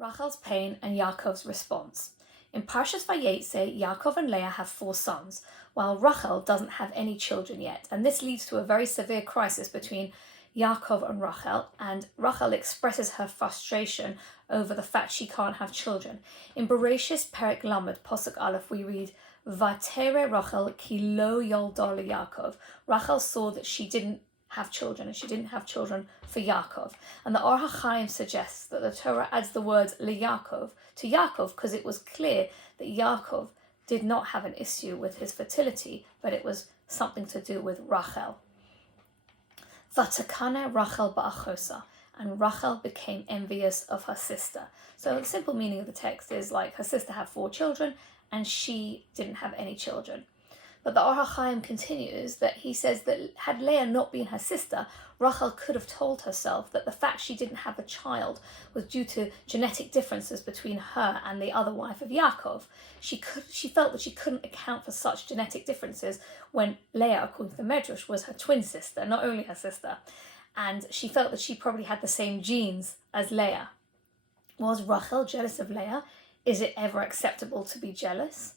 Rachel's pain and Yaakov's response. In Parshas Vayeitzei, Yacov and Leah have 4 sons, while Rachel doesn't have any children yet, and this leads to a very severe crisis between Yacov and Rachel expresses her frustration over the fact she can't have children. In Bereshis Perek Lamed Posuk Aleph we read, Vatere Rachel ki lo yolda Yaakov. Rachel saw that she didn't have children, and she didn't have children for Yacov. And the Or HaChaim suggests that the Torah adds the words LeYaakov to Yacov because it was clear that Yacov did not have an issue with his fertility, but it was something to do with Rachel. Vatakane Rachel ba'achosa, and Rachel became envious of her sister. So the simple meaning of the text is like her sister had 4 children and she didn't have any children. But the Or HaChaim continues that he says that had Leah not been her sister, Rachel could have told herself that the fact she didn't have a child was due to genetic differences between her and the other wife of Yacov. She felt that she couldn't account for such genetic differences when Leah, according to the Medrash, was her twin sister, not only her sister. And she felt that she probably had the same genes as Leah. Was Rachel jealous of Leah? Is it ever acceptable to be jealous?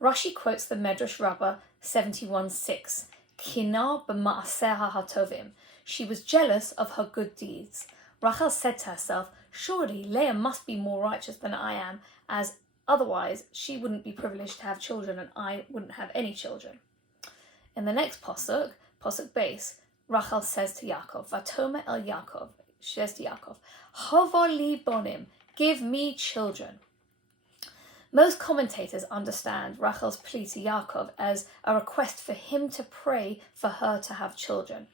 Rashi quotes the Medrash Rabbah 71:6, Kina b'ma'aseha hatovim. She was jealous of her good deeds. Rachel said to herself, surely Leah must be more righteous than I am, as otherwise she wouldn't be privileged to have children and I wouldn't have any children. In the next Pasuk base, Rachel says to Yacov, Vatoma el Yacov, she says to Yacov, Hovo li bonim, give me children. Most commentators understand Rachel's plea to Yacov as a request for him to pray for her to have children.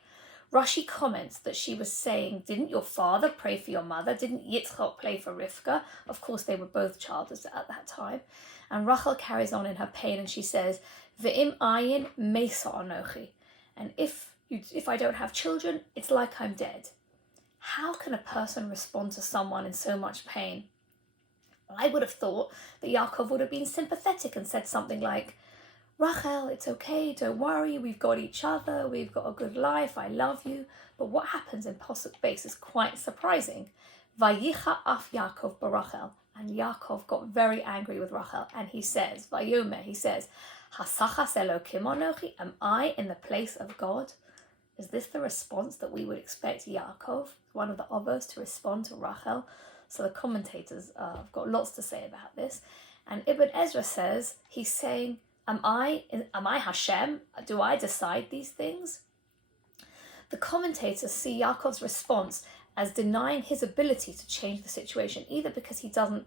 Rashi comments that she was saying, didn't your father pray for your mother? Didn't Yitzchak pray for Rivka? Of course, they were both childless at that time. And Rachel carries on in her pain and she says, Ve'im ayin mesa anochi. And if I don't have children, it's like I'm dead. How can a person respond to someone in so much pain? I would have thought that Yacov would have been sympathetic and said something like, Rachel, it's okay, don't worry, we've got each other, we've got a good life, I love you. But what happens in Pasuk base is quite surprising. Vayicha af Yacov barachel, and Yacov got very angry with Rachel, and he says, Vayomer, he says, Hasachas Elokim anochi, am I in the place of God? Is this the response that we would expect Yacov, one of the Avos, to respond to Rachel? So the commentators have got lots to say about this. And Ibn Ezra says, he's saying, am I Hashem? Do I decide these things? The commentators see Yaakov's response as denying his ability to change the situation, either because he doesn't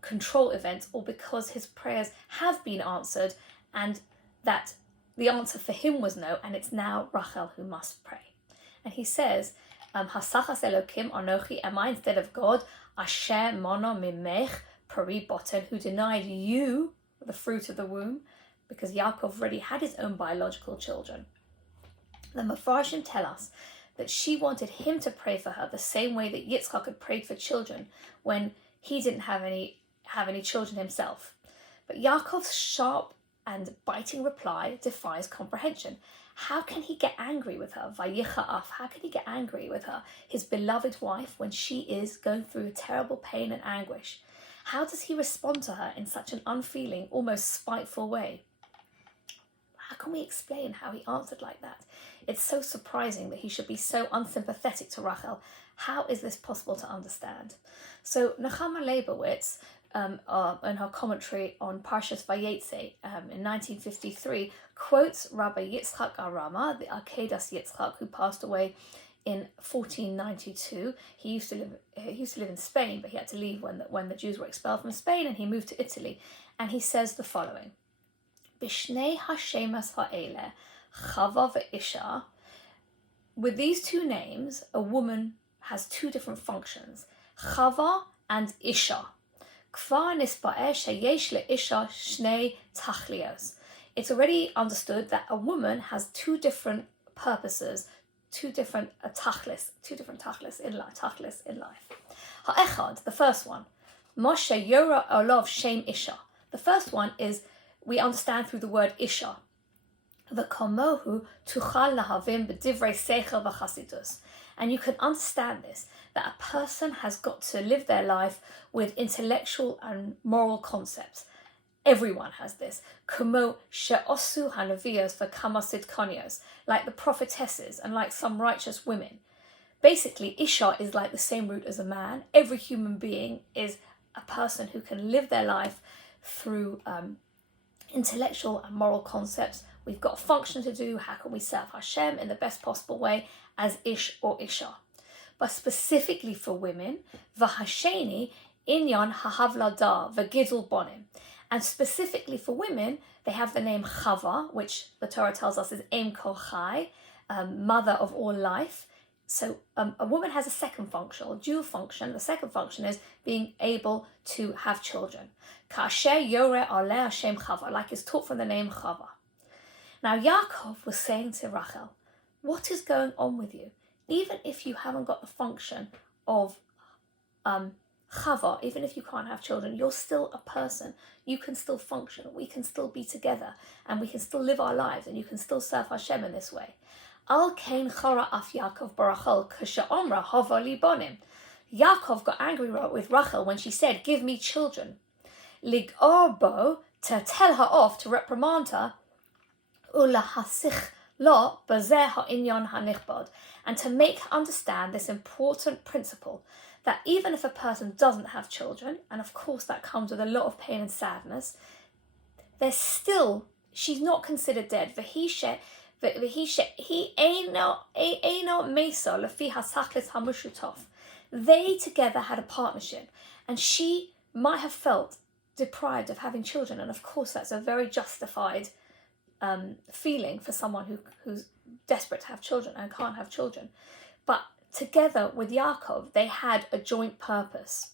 control events or because his prayers have been answered and that the answer for him was no, and it's now Rachel who must pray. And he says, Hasachas Elokim anochi, am I instead of God? Asher mono mimech peri boten, who denied you the fruit of the womb, because Yaakov already had his own biological children. The Mefarshim tell us that she wanted him to pray for her the same way that Yitzchak had prayed for children when he didn't have any children himself. But Yaakov's sharp and biting reply defies comprehension. How can he get angry with her? Vayicha af, how can he get angry with her, his beloved wife, when she is going through terrible pain and anguish? How does he respond to her in such an unfeeling, almost spiteful way? How can we explain how he answered like that? It's so surprising that he should be so unsympathetic to Rachel. How is this possible to understand? So Nechama Leibowitz, in her commentary on Parshas Vayeitzei in 1953, quotes Rabbi Yitzchak Arama, the Akedas Yitzchak, who passed away in 1492. He used to live in Spain, but he had to leave when the Jews were expelled from Spain, and he moved to Italy. And he says the following: Bishnei hashemas ha'ele chava ve'isha. With these 2 names, a woman has 2 different functions: chava and isha. It's already understood that a woman has 2 different purposes, 2 different tachlis in life. Ha'echad, the first one, Moshe Yora Olov Shem Isha. The first one is, we understand through the word Isha. The komohu tuchal lahavim b'divrei seichel v'chasidus. And you can understand this, that a person has got to live their life with intellectual and moral concepts. Everyone has this. Kumo she'osu hanavios v'kama sidkonios, like the prophetesses and like some righteous women. Basically, Isha is like the same root as a man. Every human being is a person who can live their life through intellectual and moral concepts. We've got a function to do. How can we serve Hashem in the best possible way as Ish or Isha? But specifically for women, V'hasheni inyan hahavlada v'gidul bonim. And specifically for women, they have the name Chava, which the Torah tells us is Em Kol Chai, mother of all life. So a woman has a second function, or dual function. The second function is being able to have children. Ka'asher yoreh aleh Hashem Chava, like is taught from the name Chava. Now Yaakov was saying to Rachel, what is going on with you? Even if you haven't got the function of Chava, even if you can't have children, you're still a person. You can still function. We can still be together, and we can still live our lives, and you can still serve Hashem in this way. Al kain chara af Yacov barachel k'she'omra hava li bonim. Yaakov got angry with Rachel when she said, give me children. Lig'or bo, to tell her off, to reprimand her, ulahasich lo bazeh ha'inyan hanichbod, and to make her understand this important principle, that even if a person doesn't have children, and of course that comes with a lot of pain and sadness, there's still, she's not considered dead. They together had a partnership, and she might have felt deprived of having children, and of course that's a very justified feeling for someone who's desperate to have children and can't have children. But together with Yaakov, they had a joint purpose.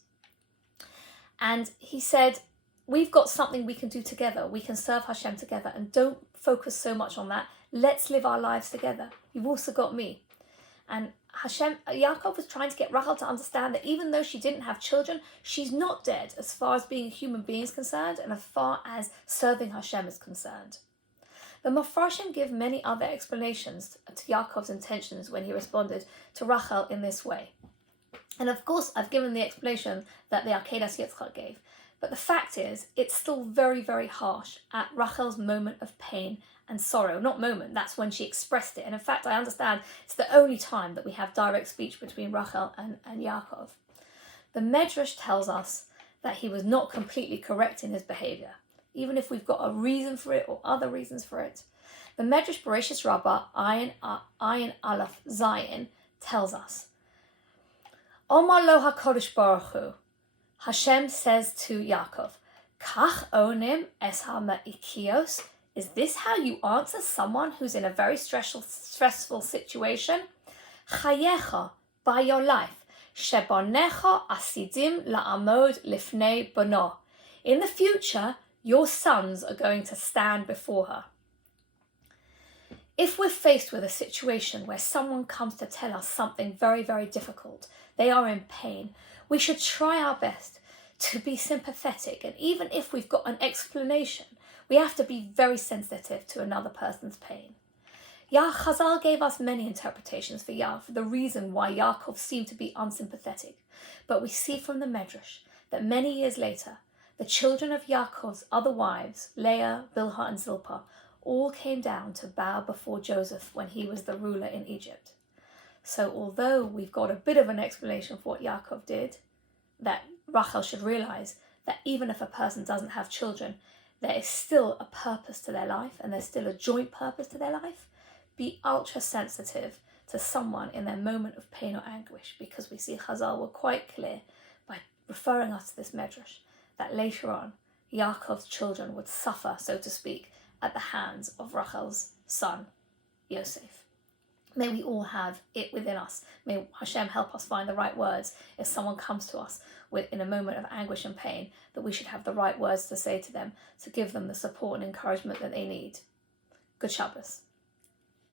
And he said, we've got something we can do together. We can serve Hashem together, and don't focus so much on that. Let's live our lives together. You've also got me. And Yaakov was trying to get Rachel to understand that even though she didn't have children, she's not dead as far as being a human being is concerned, and as far as serving Hashem is concerned. The Mefarshim give many other explanations to Yaakov's intentions when he responded to Rachel in this way. And of course, I've given the explanation that the Akedas Yitzchak gave. But the fact is, it's still very, very harsh at Rachel's moment of pain and sorrow. Not moment, that's when she expressed it. And in fact, I understand it's the only time that we have direct speech between Rachel and Yaakov. The Medrash tells us that he was not completely correct in his behavior, even if we've got a reason for it or other reasons for it. The Medrash Bereshis Rabbah, Ayin Aleph Zayin, tells us, Omar lo HaKodesh Baruch Hu, Hashem says to Yaakov, Kach onim es ha'ma'ikios, is this how you answer someone who's in a very stressful situation? Chayecha, by your life, shebonecha asidim la'amod lifnei bono. In the future, your sons are going to stand before her. If we're faced with a situation where someone comes to tell us something very, very difficult, they are in pain, we should try our best to be sympathetic. And even if we've got an explanation, we have to be very sensitive to another person's pain. Chazal gave us many interpretations for the reason why Yaakov seemed to be unsympathetic. But we see from the Medrash that many years later, the children of Yaakov's other wives, Leah, Bilhah, and Zilpah, all came down to bow before Joseph when he was the ruler in Egypt. So although we've got a bit of an explanation for what Yaakov did, that Rachel should realize that even if a person doesn't have children, there is still a purpose to their life, and there's still a joint purpose to their life. Be ultra sensitive to someone in their moment of pain or anguish, because we see Chazal were quite clear by referring us to this Medrash that later on Yaakov's children would suffer, so to speak, at the hands of Rachel's son, Yosef. May we all have it within us. May Hashem help us find the right words if someone comes to us in a moment of anguish and pain, that we should have the right words to say to them, to give them the support and encouragement that they need. Good Shabbos.